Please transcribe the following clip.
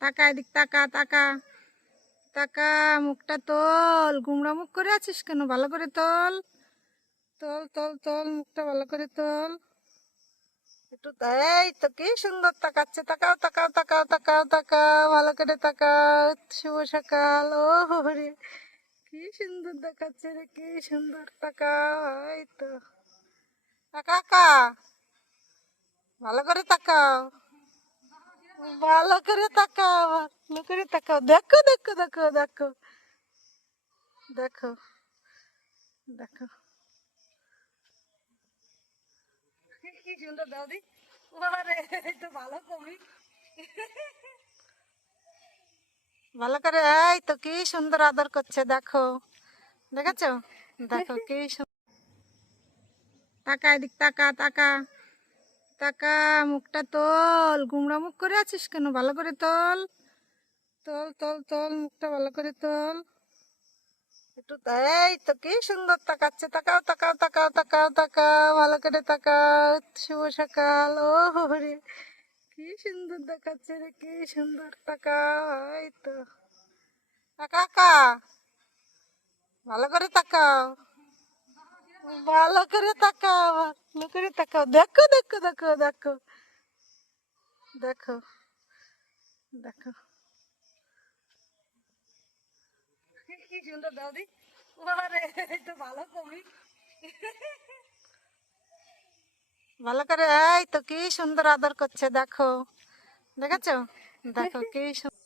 তাকা এদিক তাকা তাকা তাকা মুখটা তোল। গুমড়া মুখ করে আছিস কেন? ভালো করে তোল। তোল তোল তোল, মুখটা ভালো করে তোল। একটু এই তো কি সুন্দর তাকাচ্ছে। তাকাও তাকাও তাকাও তাকাও তাকাও। ভালো করে তাকাও। শুভ সকাল। ও রে। কি সুন্দর দেখাচ্ছে রে, কি সুন্দর তাকাও। এই তো। তাকা ভালো করে তাকাও। ভালো করে তাকাও, ভালো করে তাকাও। দেখো দেখো দেখো দেখো। দেখো দেখো। কি সুন্দর, দাদি। তো ভালো কবি। ভালো করে, এই তো কি সুন্দর আদর করছে, দেখো। দেখেছ? দেখো, কি সুন্দর তাকা এদিক তাকা তাকা তাকা, মুখটা তোল। গুমড়া মুখ করে আছিস কেন? ভালো করে তোল। তোল তোল তোল, মুখটা ভালো করে তোল। একটু এই তো, কি সুন্দর তাকাচ্ছে। তাকাও তাকাও তাকাও তাকাও তাকাও, ভালো করে তাকাও। শুভ সকাল। ও রে কি সুন্দর দেখাচ্ছে রে, কি সুন্দর তাকাও। এই তো। তাকা কা ভালো করে তাকাও। ভালো করে তাকাও। করে তাকাও। দেখো দেখো দেখো দেখো। দেখো দেখো। কি সুন্দর, দাদি। ওরে তো ভালো কবি। ভালো করে, এই তো কি সুন্দর আদর করছে, দেখো। দেখেছ? দেখো, কি সুন্দর